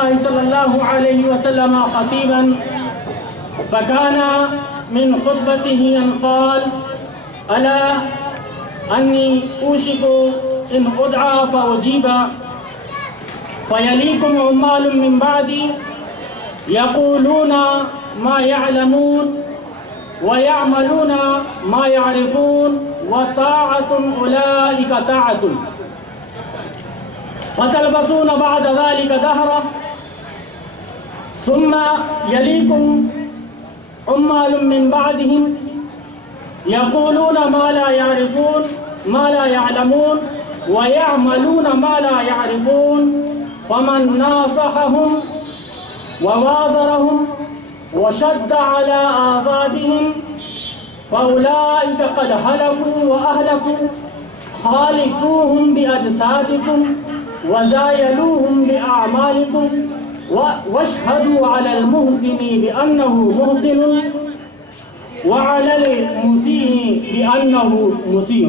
الله صلى الله عليه وسلم خطيبا فكان من خطبته أن قال ألا أني أوشك إن أدعى فأجيب فيليكم عمال من بعدي يقولون ما يعلمون ويعملون ما يعرفون وطاعة أولئك طاعة فتلبسون بعد ذلك دهرا ثم يليكم عمال من بعدهم يقولون ما لا يعرفون ما لا يعلمون ويعملون ما لا يعرفون فمن ناصحهم وواذرهم وشد على آذادهم فأولئك قد هلكوا وأهلكوا خالقوهم بأجسادكم وزايلوهم بأعمالكم واشهدوا على المحسن بأنه محسن وعلى المسيء بأنه مسيء.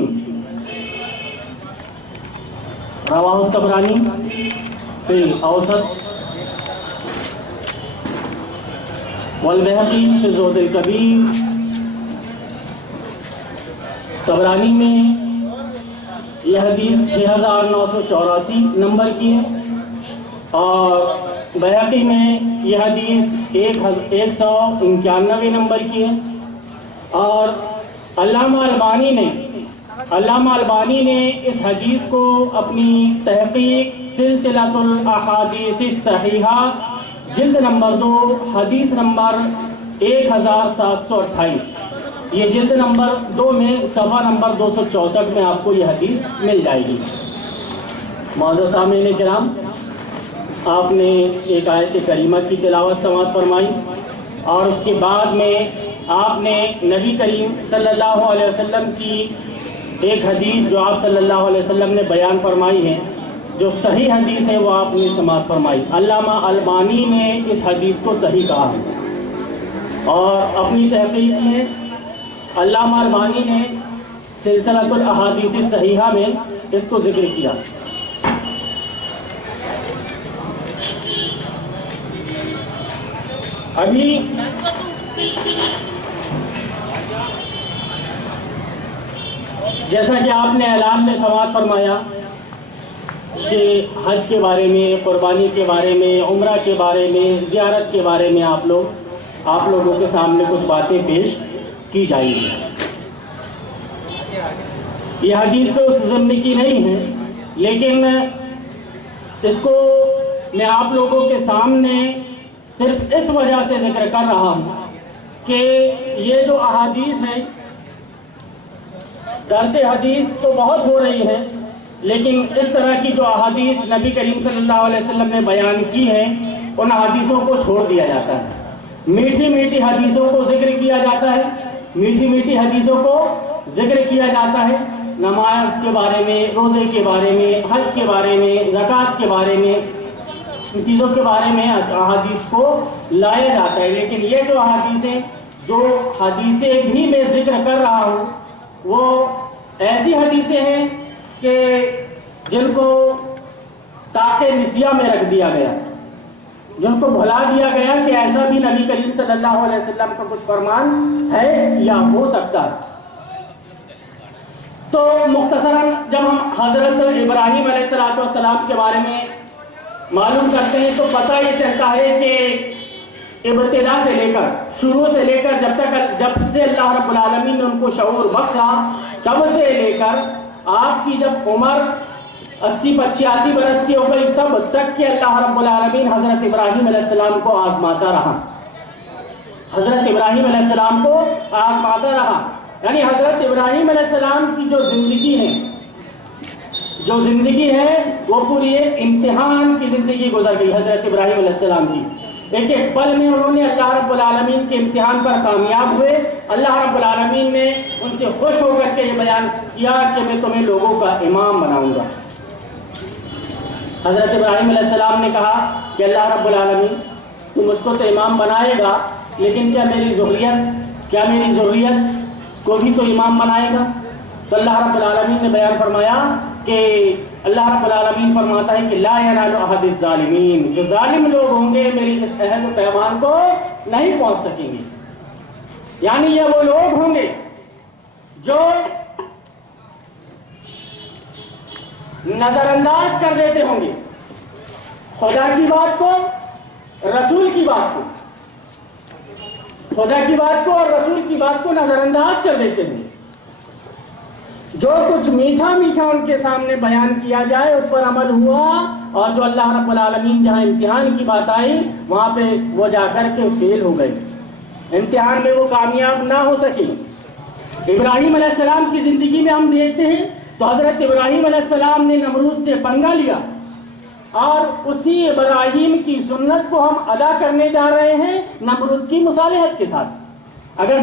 رواه الطبراني في الأوسط والبيهقي في الزهد الكبير. طبرانی میں یہ حدیث 6984 نمبر کی ہے اور بیہقی میں یہ حدیث 1191 نمبر کی ہے. اور علامہ البانی نے اس حدیث کو اپنی تحقیق سلسلۃ الاحادیث الصحیحہ جلد نمبر 2 حدیث نمبر 1728 یہ جلد نمبر 2 میں صفحہ نمبر 264 میں آپ کو یہ حدیث مل جائے گی. معزز سامعین کرام، آپ نے ایک آیت کریمہ کی تلاوت سماعت فرمائی اور اس کے بعد میں آپ نے نبی کریم صلی اللہ علیہ وسلم کی ایک حدیث جو آپ صلی اللہ علیہ وسلم نے بیان فرمائی ہے، جو صحیح حدیث ہے، وہ آپ نے سماعت فرمائی. علامہ البانی نے اس حدیث کو صحیح کہا ہے اور اپنی تحقیق میں علامہ البانی نے سلسلۃ الاحادیث الصحیحہ میں اس کو ذکر کیا. ابھی جیسا کہ آپ نے اعلان میں سماعت فرمایا کہ حج کے بارے میں، قربانی کے بارے میں، عمرہ کے بارے میں، زیارت کے بارے میں آپ لوگوں کے سامنے کچھ باتیں پیش کی جائیں گی. یہ حدیث تو ضمن کی نہیں ہے، لیکن اس کو میں آپ لوگوں کے سامنے صرف اس وجہ سے ذکر کر رہا ہوں کہ یہ جو احادیث ہیں، درس حدیث تو بہت ہو رہی ہے، لیکن اس طرح کی جو احادیث نبی کریم صلی اللہ علیہ وسلم نے بیان کی ہیں، ان حدیثوں کو چھوڑ دیا جاتا ہے. میٹھی میٹھی حدیثوں کو ذکر کیا جاتا ہے، میٹھی میٹھی حدیثوں کو ذکر کیا جاتا ہے. نماز کے بارے میں، روزے کے بارے میں، حج کے بارے میں، زکوٰۃ کے بارے میں، ان چیزوں کے بارے میں احادیث کو لایا جاتا ہے. لیکن یہ جو احادیثیں، جو حدیثیں بھی میں ذکر کر رہا ہوں، وہ ایسی حدیثیں ہیں کہ جن کو طاق نسیہ میں رکھ دیا گیا، جن کو بھلا دیا گیا کہ ایسا بھی نبی کریم صلی اللہ علیہ وسلم کا کچھ فرمان ہے یا ہو سکتا ہے. تو مختصراً جب ہم حضرت ابراہیم علیہ السلام کے بارے میں معلوم کرتے ہیں تو پتہ یہ چلتا ہے کہ ابتدا سے لے کر، شروع سے لے کر جب سے اللہ رب العالمین نے ان کو شعور بخشا، تب سے لے کر آپ کی جب عمر 80-85 برس کی ہو گئی، تب تک کہ اللہ رب العالمین حضرت ابراہیم علیہ السلام کو آزماتا رہا. حضرت ابراہیم علیہ السلام کو آزماتا رہا. یعنی حضرت ابراہیم علیہ السلام کی جو زندگی ہے وہ پوری ایک امتحان کی زندگی گزر گئی حضرت ابراہیم علیہ السلام کی. ایک ایک پل میں انہوں نے اللہ رب العالمین کے امتحان پر کامیاب ہوئے. اللہ رب العالمین نے ان سے خوش ہو کر کے یہ بیان کیا کہ میں تمہیں لوگوں کا امام بناؤں گا. حضرت ابراہیم علیہ السلام نے کہا کہ اللہ رب العالمین تو مجھ کو تو امام بنائے گا، لیکن کیا میری ذریت کو بھی تو امام بنائے گا؟ تو اللہ رب العالمین نے بیان فرمایا کہ اللہ رب العالمین فرماتا ہے کہ لا ینال احد الظالمین، جو ظالم لوگ ہوں گے میری اس عہد و پیمان کو نہیں پہنچ سکیں گے. یعنی یہ وہ لوگ ہوں گے جو نظر انداز کر دیتے ہوں گے خدا کی بات کو، رسول کی بات کو، خدا کی بات کو اور رسول کی بات کو نظر انداز کر دیتے ہیں. جو کچھ میٹھا میٹھا ان کے سامنے بیان کیا جائے اس پر عمل ہوا، اور جو اللہ رب العالمین جہاں امتحان کی بات آئی وہاں پہ وہ جا کر کے فیل ہو گئے، امتحان میں وہ کامیاب نہ ہو سکے. ابراہیم علیہ السلام کی زندگی میں ہم دیکھتے ہیں تو حضرت ابراہیم علیہ السلام نے نمرود سے پنگا لیا، اور اسی ابراہیم کی سنت کو ہم ادا کرنے جا رہے ہیں نمرود کی مصالحت کے ساتھ. اگر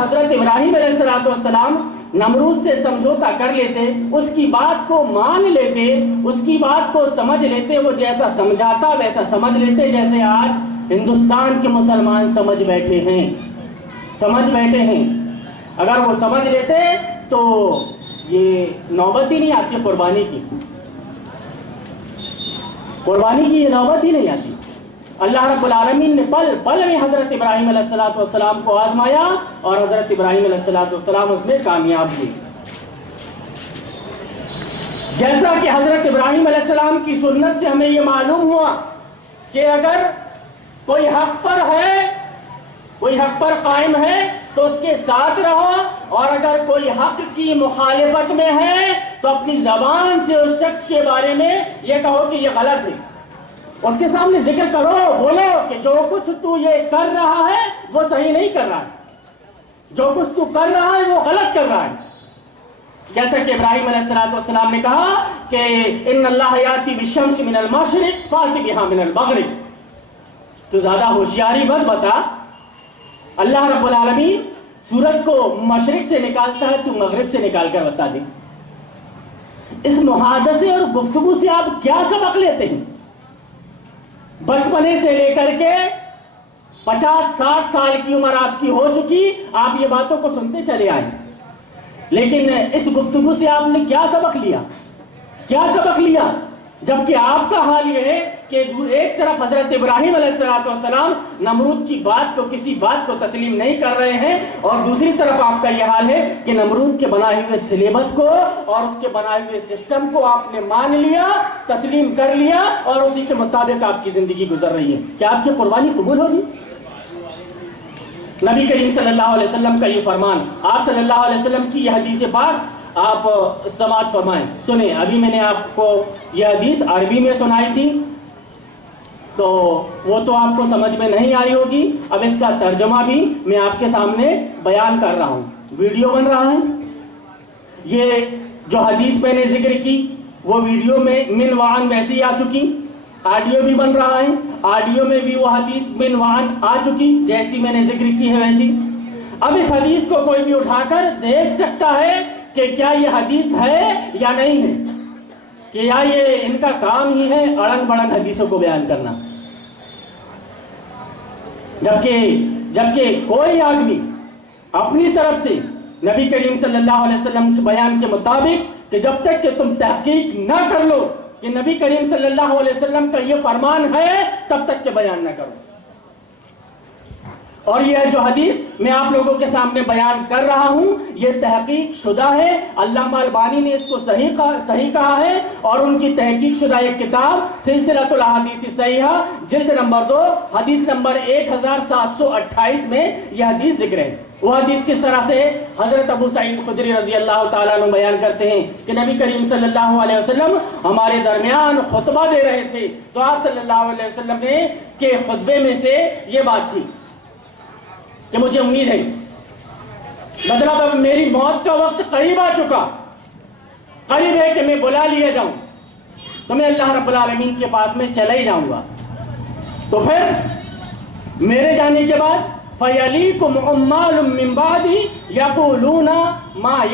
حضرت ابراہیم علیہ السلام نمرود سے سمجھوتا کر لیتے، اس کی بات کو مان لیتے، اس کی بات کو سمجھ لیتے، وہ جیسا سمجھاتا ویسا سمجھ لیتے جیسے آج ہندوستان کے مسلمان سمجھ بیٹھے ہیں. اگر وہ سمجھ لیتے تو یہ نوبت ہی نہیں آتی قربانی کی یہ نوبت ہی نہیں آتی. اللہ رب العالمین نے پل میں حضرت ابراہیم علیہ السلام کو آزمایا، اور حضرت ابراہیم علیہ السلام اس میں کامیاب ہوئے. جیسا کہ حضرت ابراہیم علیہ السلام کی سنت سے ہمیں یہ معلوم ہوا کہ اگر کوئی حق پر قائم ہے تو اس کے ساتھ رہو، اور اگر کوئی حق کی مخالفت میں ہے تو اپنی زبان سے اس شخص کے بارے میں یہ کہو کہ یہ غلط ہے. اس کے سامنے ذکر کرو، بولو کہ جو کچھ تو یہ کر رہا ہے وہ صحیح نہیں کر رہا ہے، جو کچھ تو کر رہا ہے وہ غلط کر رہا ہے. جیسا کہ ابراہیم علیہ السلام نے کہا کہ ان اللہ یاتی بالشمس من المشرق فاتی بہا من المغرب. تو زیادہ ہوشیاری مت بتا، اللہ رب العالمین سورج کو مشرق سے نکالتا ہے، تو مغرب سے نکال کر بتا دے. اس محادثے اور گفتگو سے آپ کیا سبق لیتے ہیں؟ بچپنے سے لے کر کے 50-60 سال کی عمر آپ کی ہو چکی، آپ یہ باتوں کو سنتے چلے آئے، لیکن اس گفتگو سے آپ نے کیا سبق لیا؟ جبکہ آپ کا حال یہ ہے کہ ایک طرف حضرت ابراہیم علیہ السلام نمرود کی بات کو، کسی بات کو تسلیم نہیں کر رہے ہیں، اور دوسری طرف آپ کا یہ حال ہے کہ نمرود کے بنائے ہوئے سلیبس کو اور اس کے بنائے ہوئے سسٹم کو آپ نے مان لیا، تسلیم کر لیا، اور اسی کے مطابق آپ کی زندگی گزر رہی ہے. کیا آپ کی قربانی قبول ہوگی؟ نبی کریم صلی اللہ علیہ وسلم کا یہ فرمان، آپ صلی اللہ علیہ وسلم کی یہ حدیث پاک آپ سماعت فرمائیں، سنیں. ابھی میں نے آپ کو یہ حدیث عربی میں سنائی تھی تو وہ تو آپ کو سمجھ میں نہیں آئی ہوگی. اب اس کا ترجمہ بھی میں آپ کے سامنے بیان کر رہا ہوں، ویڈیو بن رہا ہے. یہ جو حدیث میں نے ذکر کی وہ ویڈیو میں من وعن ویسی آ چکی، آڈیو بھی بن رہا ہے، آڈیو میں بھی وہ حدیث من وعن آ چکی جیسی میں نے ذکر کی ہے ویسی. اب اس حدیث کو کوئی بھی اٹھا کر دیکھ سکتا ہے کہ کیا یہ حدیث ہے یا نہیں ہے، کہ یا یہ ان کا کام ہی ہے اڑن بڑن حدیثوں کو بیان کرنا. جبکہ کوئی آدمی اپنی طرف سے نبی کریم صلی اللہ علیہ وسلم کے بیان کے مطابق کہ جب تک کہ تم تحقیق نہ کر لو کہ نبی کریم صلی اللہ علیہ وسلم کا یہ فرمان ہے تب تک کہ بیان نہ کرو. اور یہ جو حدیث میں آپ لوگوں کے سامنے بیان کر رہا ہوں یہ تحقیق شدہ ہے. علامہ البانی نے اس کو صحیح کہا ہے، اور ان کی تحقیق شدہ ایک کتاب سلسلۃ الاحادیث الصحیحہ جلد نمبر 2 حدیث نمبر 1728 میں یہ حدیث ذکر ہے. وہ حدیث کس طرح سے حضرت ابو سعید خدری رضی اللہ تعالیٰ عنہ بیان کرتے ہیں کہ نبی کریم صلی اللہ علیہ وسلم ہمارے درمیان خطبہ دے رہے تھے تو آپ صلی اللہ علیہ وسلم نے کے خطبے میں سے یہ بات تھی کہ مجھے امید ہے، مطلب اب میری موت کا وقت قریب آ چکا، قریب ہے کہ میں بلا لیا جاؤں تو میں اللہ رب العالمین کے پاس میں چلا ہی جاؤں گا. تو پھر میرے جانے کے بعد فَيَلِيكُمْ عُمَّالٌ مِّن بَعْدِي يَقُولُونَ مَا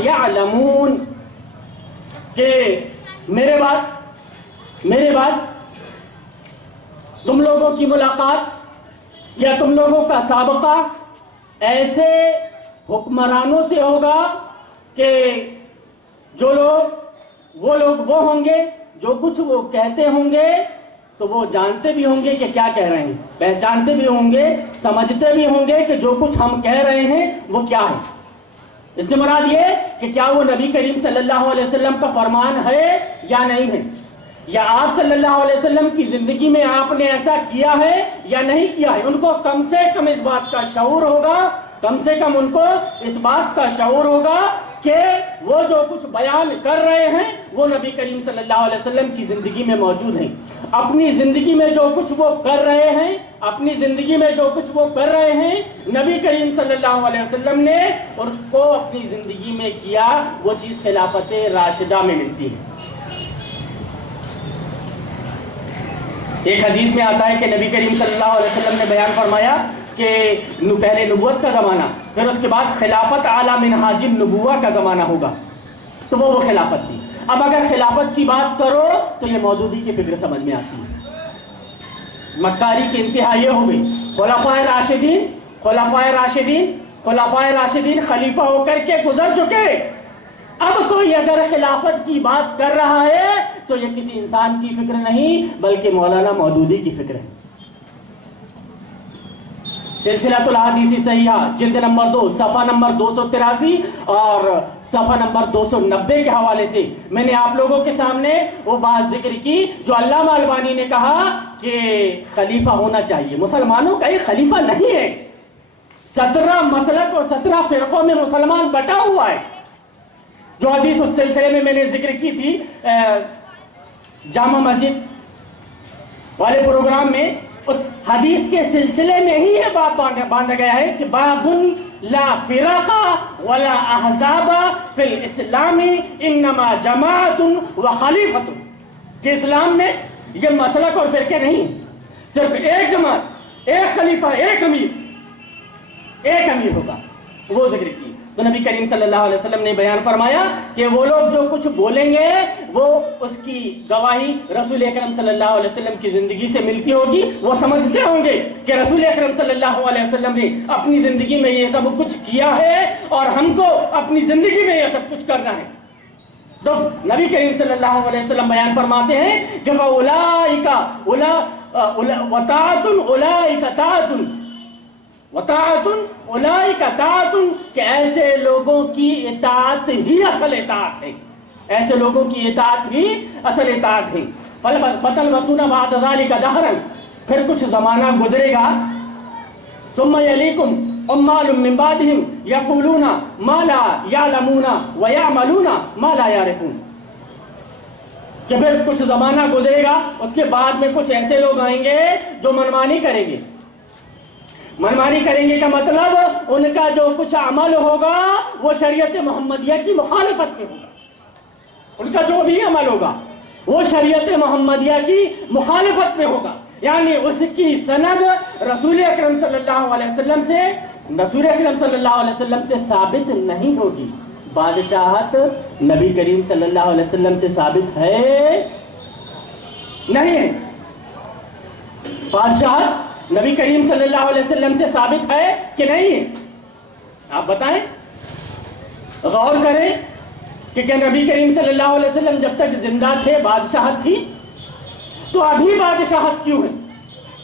يَعْلَمُونَ کہ میرے بعد تم لوگوں کی ملاقات یا تم لوگوں کا سابقہ ایسے حکمرانوں سے ہوگا کہ جو لوگ وہ لوگ وہ ہوں گے جو کچھ وہ کہتے ہوں گے تو وہ جانتے بھی ہوں گے کہ کیا کہہ رہے ہیں، پہچانتے بھی ہوں گے، سمجھتے بھی ہوں گے کہ جو کچھ ہم کہہ رہے ہیں وہ کیا ہے۔ اس سے مراد یہ کہ کیا وہ نبی کریم صلی اللہ علیہ وسلم کا فرمان ہے یا نہیں ہے، یا آپ صلی اللہ علیہ وسلم کی زندگی میں آپ نے ایسا کیا ہے یا نہیں کیا ہے۔ ان کو کم سے کم اس بات کا شعور ہوگا، کم سے کم ان کو اس بات کا شعور ہوگا کہ وہ جو کچھ بیان کر رہے ہیں وہ نبی کریم صلی اللہ علیہ وسلم کی زندگی میں موجود ہیں۔ اپنی زندگی میں جو کچھ وہ کر رہے ہیں، اپنی زندگی میں جو کچھ وہ کر رہے ہیں، نبی کریم صلی اللہ علیہ وسلم نے اس کو اپنی زندگی میں کیا، وہ چیز خلافت راشدہ میں ملتی ہے۔ ایک حدیث میں آتا ہے کہ نبی کریم صلی اللہ علیہ وسلم نے بیان فرمایا کہ پہلے نبوت کا زمانہ، پھر اس کے بعد خلافت اعلیٰ من حاج النبوہ کا زمانہ ہوگا، تو وہ خلافت تھی۔ اب اگر خلافت کی بات کرو تو یہ مودودی کی فکر سمجھ میں آتی ہے۔ مکاری کی انتہا یہ ہو گئی، خلفائے راشدین خلفائے راشدین خلفائے راشدین خلیفہ ہو کر کے گزر چکے، اب کوئی اگر خلافت کی بات کر رہا ہے تو یہ کسی انسان کی فکر نہیں بلکہ مولانا مودودی کی فکر ہے۔ سلسلۃ الاحادیث صحیحہ جلد نمبر 2 صفحہ نمبر 283 اور صفحہ نمبر 290 کے حوالے سے میں نے آپ لوگوں کے سامنے وہ بات ذکر کی جو علامہ البانی نے کہا کہ خلیفہ ہونا چاہیے۔ مسلمانوں کا ایک خلیفہ نہیں ہے، 17 مسلک اور 17 فرقوں میں مسلمان بٹا ہوا ہے۔ جو حدیث اس سلسلے میں نے ذکر کی تھی جامع مسجد والے پروگرام میں، اس حدیث کے سلسلے میں ہی یہ بات باندھا گیا ہے کہ باب لا فرق ولا احزاب فی الاسلام انما جماعت و خلیفۃ، کہ اسلام میں یہ مسلک اور فرقے نہیں، صرف ایک جماعت، ایک خلیفہ، ایک امیر ہوگا، وہ ذکر کی۔ تو نبی کریم صلی اللہ علیہ وسلم نے بیان فرمایا کہ وہ لوگ جو کچھ بولیں گے وہ اس کی گواہی رسول اکرم صلی اللہ علیہ وسلم کی زندگی سے ملتی ہوگی، وہ سمجھتے ہوں گے کہ رسول اکرم صلی اللہ علیہ وسلم نے اپنی زندگی میں یہ سب کچھ کیا ہے اور ہم کو اپنی زندگی میں یہ سب کچھ کرنا ہے۔ تو نبی کریم صلی اللہ علیہ وسلم بیان فرماتے ہیں کہ فَأُولَئِكَ وَطَاعَةٌ أُولَئِكَ طَاعَةٌ وَطَاعَةٌ أُولَئِكَ طَاعَةٌ، کہ ایسے لوگوں کی اطاعت ہی اصل اطاعت ہے، ایسے لوگوں کی اطاعت ہی اصل اطاعت ہے۔ فَتَلْبَثُونَ بَعْدَ ذَلِكَ دَهْرًا، پھر کچھ زمانہ گزرے گا، ثُمَّ يَلِيكُمْ عُمَّالٌ مِّن بَعْدِهِمْ يَقُولُونَ مَا لَا يَعْلَمُونَ وَيَعْمَلُونَ مَا لَا يَعْرِفُونَ، کہ پھر کچھ زمانہ گزرے گا، اس کے بعد میں کچھ ایسے لوگ آئیں گے جو منمانی کریں گے۔ منمانی کریں گے کا مطلب ان کا جو کچھ عمل ہوگا وہ شریعت محمدیہ کی مخالفت میں ہوگا، ان کا جو بھی عمل ہوگا وہ شریعت محمدیہ کی مخالفت میں ہوگا، یعنی اس کی سند رسول اکرم صلی اللہ علیہ وسلم سے ثابت نہیں ہوگی۔ بادشاہت نبی کریم صلی اللہ علیہ وسلم سے ثابت ہے نہیں ہے، بادشاہت نبی کریم صلی اللہ علیہ وسلم سے ثابت ہے کہ نہیں ہے؟ آپ بتائیں، غور کریں کہ کیا نبی کریم صلی اللہ علیہ وسلم جب تک زندہ تھے بادشاہت تھی؟ تو ابھی بادشاہت کیوں ہے؟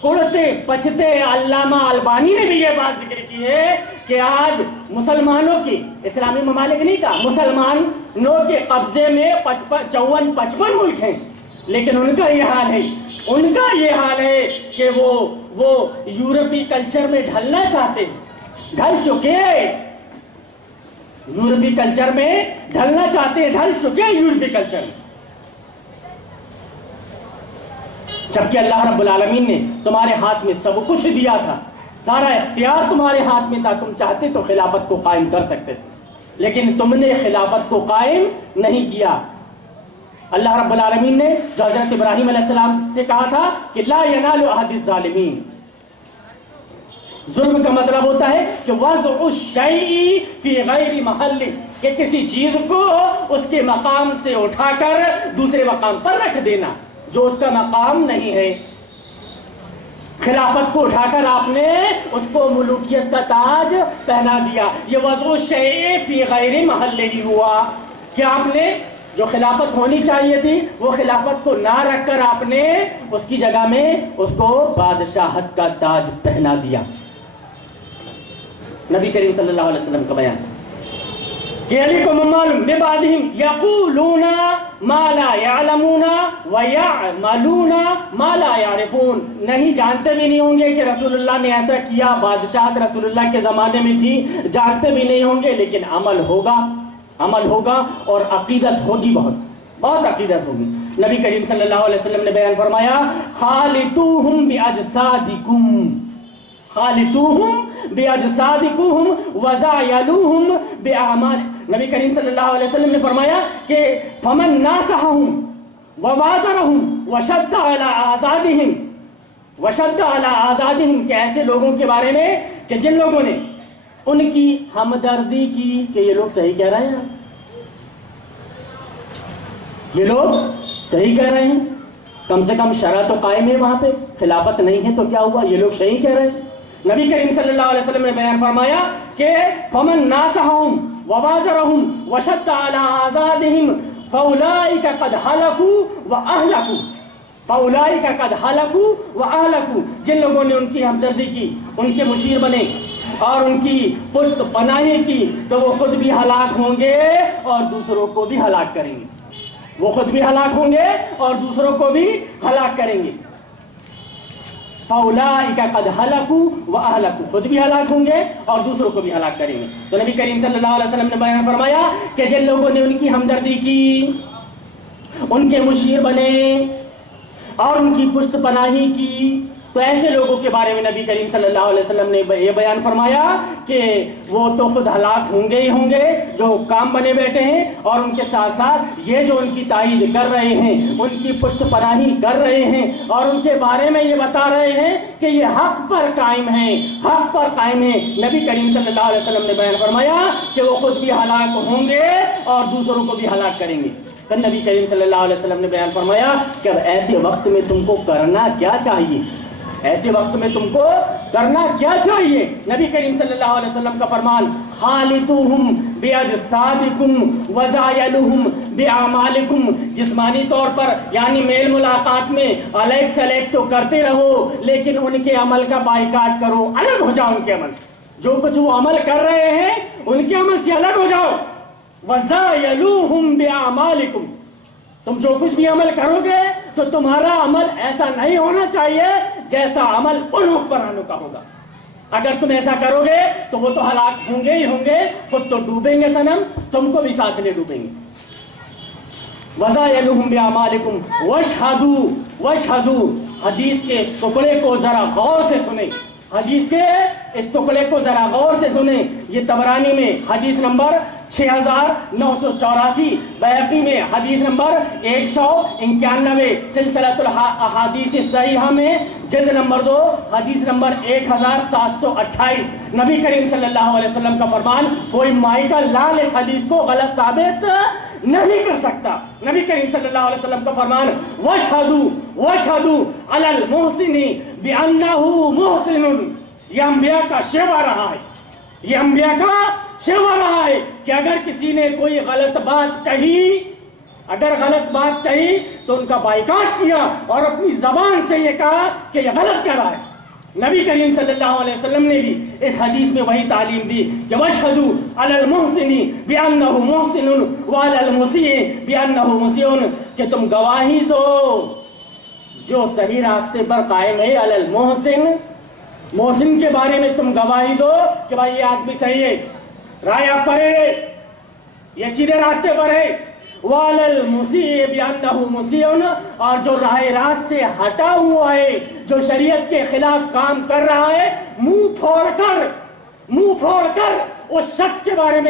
اڑتے پچھتے علامہ البانی نے بھی یہ بات ذکر کی ہے کہ آج مسلمانوں کی، اسلامی ممالک نہیں کہا، مسلمانوں کے قبضے میں 54-55 ملک ہیں، لیکن ان کا یہ حال ہے کہ وہ یورپی کلچر میں ڈھلنا چاہتے ہیں، ڈھل چکے یورپی کلچر میں ڈھلنا چاہتے ہیں، ڈھل چکے یورپی کلچر میں، جبکہ اللہ رب العالمین نے تمہارے ہاتھ میں سب کچھ دیا تھا، سارا اختیار تمہارے ہاتھ میں تھا، تم چاہتے تو خلافت کو قائم کر سکتے تھے، لیکن تم نے خلافت کو قائم نہیں کیا۔ اللہ رب العالمین نے جو حضرت ابراہیم علیہ السلام سے کہا تھا کہ لا ینال عہد الظالمین، ظلم کا مطلب ہوتا ہے کہ وضع الشیء فی غیر محلہ، کہ کسی چیز کو اس کے مقام سے اٹھا کر دوسرے مقام پر رکھ دینا جو اس کا مقام نہیں ہے۔ خلافت کو اٹھا کر آپ نے اس کو ملوکیت کا تاج پہنا دیا، یہ وضع الشیء فی غیر محلہ ہی ہوا کہ آپ نے جو خلافت ہونی چاہیے تھی وہ خلافت کو نہ رکھ کر آپ نے اس کی جگہ میں اس کو بادشاہت کا تاج پہنا دیا. نبی کریم صلی اللہ علیہ وسلم کا بیان کہ علیکم معلوم ببعضهم یقولون ما لا یعلمون ویعملون ما لا یعرفون. نہیں جانتے بھی نہیں ہوں گے کہ رسول اللہ نے ایسا کیا، بادشاہت رسول اللہ کے زمانے میں تھی، جانتے بھی نہیں ہوں گے، لیکن عمل ہوگا اور عقیدت ہوگی، بہت عقیدت ہوگی. نبی کریم صلی اللہ علیہ وسلم نے بیان فرمایا خالطوہم باجسادکم وزایلوہم باعمال. نبی کریم صلی اللہ علیہ وسلم نے فرمایا کہ فمن ناصحہم ووازرہم وشد علی آزادہم، کہ ایسے لوگوں کے بارے میں کہ جن لوگوں نے ان کی ہمدردی کی کہ یہ لوگ صحیح کہہ رہے ہیں، یہ لوگ صحیح کہہ رہے ہیں، کم سے کم شرع تو قائم ہے، وہاں پہ خلافت نہیں ہے تو کیا ہوا، یہ لوگ صحیح کہہ رہے ہیں. نبی کریم صلی اللہ علیہ وسلم نے بیان فرمایا کہ فمن ناصحہم ووازرہم وشد علی آزادہم فاولئک قد ہلکوا واہلکوا. جن لوگوں نے ان کی ہمدردی کی، ان کے مشیر بنے اور ان کی پشت پناہی کی، تو وہ خود بھی ہلاک ہوں گے اور دوسروں کو بھی ہلاک کریں گے. وہ خود بھی ہلاک ہوں گے اور دوسروں کو بھی ہلاک کریں گے. فاولئک قد ہلکوا واہلکوا، خود بھی ہلاک ہوں گے اور دوسروں کو بھی ہلاک کریں گے. تو نبی کریم صلی اللہ علیہ وسلم نے بیان فرمایا کہ جن لوگوں نے ان کی ہمدردی کی، ان کے مشیر بنے اور ان کی پشت پناہی کی، تو ایسے لوگوں کے بارے میں نبی کریم صلی اللہ علیہ وسلم نے یہ بیان فرمایا کہ وہ تو خود ہلاک ہوں گے ہی ہوں گے جو حکام بنے بیٹھے ہیں، اور ان کے ساتھ ساتھ یہ جو ان کی تائید کر رہے ہیں، ان کی پشت پناہی کر رہے ہیں اور ان کے بارے میں یہ بتا رہے ہیں کہ یہ حق پر قائم ہیں. نبی کریم صلی اللہ علیہ وسلم نے بیان فرمایا کہ وہ خود بھی ہلاک ہوں گے اور دوسروں کو بھی ہلاک کریں گے. تو نبی کریم صلی اللہ علیہ وسلم نے بیان فرمایا کہ اب ایسے وقت میں تم کو کرنا کیا چاہیے، ایسے وقت میں تم کو کرنا کیا چاہیے. نبی کریم صلی اللہ علیہ وسلم کا فرمان خالطوہم باجسادکم وزایلوہم باعمالکم. جسمانی طور پر یعنی میل ملاقات میں الیک سلیک تو کرتے رہو، لیکن ان کے عمل کا بائیکاٹ کرو، الگ ہو جاؤ ان کے عمل، جو کچھ وہ عمل کر رہے ہیں ان کے عمل سے الگ ہو جاؤ. وزایلوہم باعمالکم، تم جو کچھ بھی عمل کرو گے تو تمہارا عمل ایسا نہیں ہونا چاہیے جیسا عمل ان حکمرانوں کا ہوگا. اگر تم ایسا کرو گے تو وہ تو ہلاک ہوں گے ہی ہوں گے، خود تو ڈوبیں گے صنم، تم کو بھی ساتھ لے ڈوبیں گے. وَزَایَلُهُمْ بِأَعْمَالِكُمْ وَاشْهَدُوا. حدیث کے اس ٹکڑے کو ذرا غور سے سنیں، حدیث کے اس ٹکڑے کو ذرا غور سے سنیں. یہ طبرانی میں حدیث نمبر 6984، بیہقی میں حدیث نمبر 191، سلسلۃ الاحادیث الصحیحہ میں جلد نمبر 2 حدیث نمبر 1728. نبی کریم صلی اللہ علیہ وسلم کا فرمان، کوئی مائی کا لال اس حدیث کو غلط ثابت نہیں کر سکتا. نبی کریم صلی اللہ علیہ وسلم کا فرمان وَاشْهَدُوا عَلَى الْمُحْسِنِ بِأَنَّهُ مُحْسِنٌ. یہ انبیاء کا شیوا رہا ہے، یہ انبیاء کا شیوا رہا ہے کہ اگر کسی نے کوئی غلط بات کہی، اگر غلط بات کہی تو ان کا بائیکاٹ کیا اور اپنی زبان سے یہ کہا کہ یہ غلط کہہ رہا ہے. نبی کریم صلی اللہ علیہ وسلم نے بھی اس حدیث میں وہی تعلیم دی کہ وَاشْهَدُوا عَلَى الْمُحْسِنِ بِأَنَّهُ مُحْسِنٌ وَعَلَى الْمُسِيءِ بِأَنَّهُ مُسِيءٌ، کہ تم گواہی دو جو صحیح راستے پر قائم ہے، علی المحسن، محسن کے بارے میں تم گواہی دو کہ بھائی یہ آدمی صحیح ہے، راہ پر ہے، یہ سیدھے راستے پر ہے. وَعَلَى الْمُسِيءِ بِأَنَّهُ مُسِيءٌ، اور جو راہ راست سے ہٹا ہوا ہے، جو شریعت کے خلاف کام کر رہا ہے، منہ پھوڑ کر اس شخص کے بارے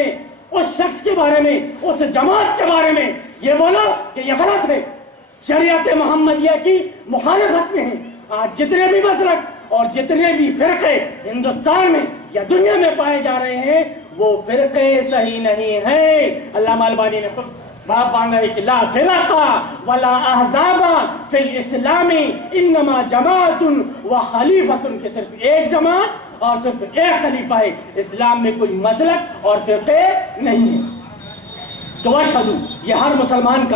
میں، اس جماعت کے بارے میں یہ بولو کہ یہ غلط ہے، شریعت محمدیہ کی مخالفت میں ہے. آج جتنے بھی مسلک اور جتنے بھی فرقے ہندوستان میں یا دنیا میں پائے جا رہے ہیں وہ فرقے صحیح نہیں ہیں. علامہ البانی نے خود باب باندھا ہے کہ لا فرقہ ولا احزاب فی الاسلام انما جماعت و خلیفۃ، کہ صرف ایک جماعت اور صرف ایک خلیفہ ہے، اسلام میں کوئی مسلک اور فرقے نہیں ہیں. تو اشہدو، یہ ہر مسلمان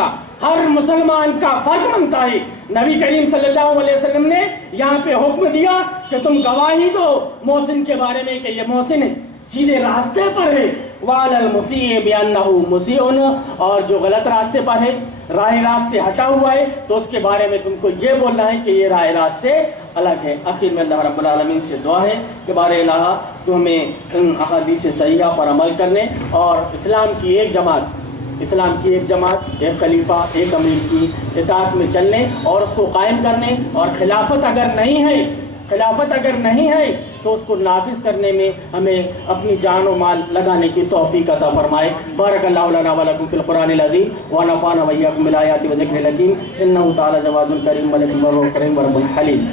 کا فرض بنتا ہے. نبی کریم صلی اللہ علیہ وسلم نے یہاں پہ حکم دیا کہ تم گواہی دو محسن کے بارے میں کہ یہ محسن ہے، سیدھے راستے پر ہے. وَعَلَى الْمُسِيءِ بِأَنَّهُ مُسِيءٌ، اور جو غلط راستے پر ہے، راہ راست سے ہٹا ہوا ہے، تو اس کے بارے میں تم کو یہ بولنا ہے کہ یہ راہ راست سے الگ ہے. آخر میں اللہ رب العالمین سے دعا ہے کہ بار الہ تو ہمیں ان احادیث صحیحہ پر عمل کرنے اور اسلام کی ایک جماعت، ایک خلیفہ، ایک امیر کی اطاعت میں چلنے اور اس کو قائم کرنے، اور خلافت اگر نہیں ہے تو اس کو نافذ کرنے میں ہمیں اپنی جان و مال لگانے کی توفیق عطا فرمائے. بارک اللہ لنا و لکم فی القرآن العظیم ونفعنا و ایاکم بالآیات و ذکر الحکیم انہ تعالی جواد کریم ملک بر کریم رب الحلیم.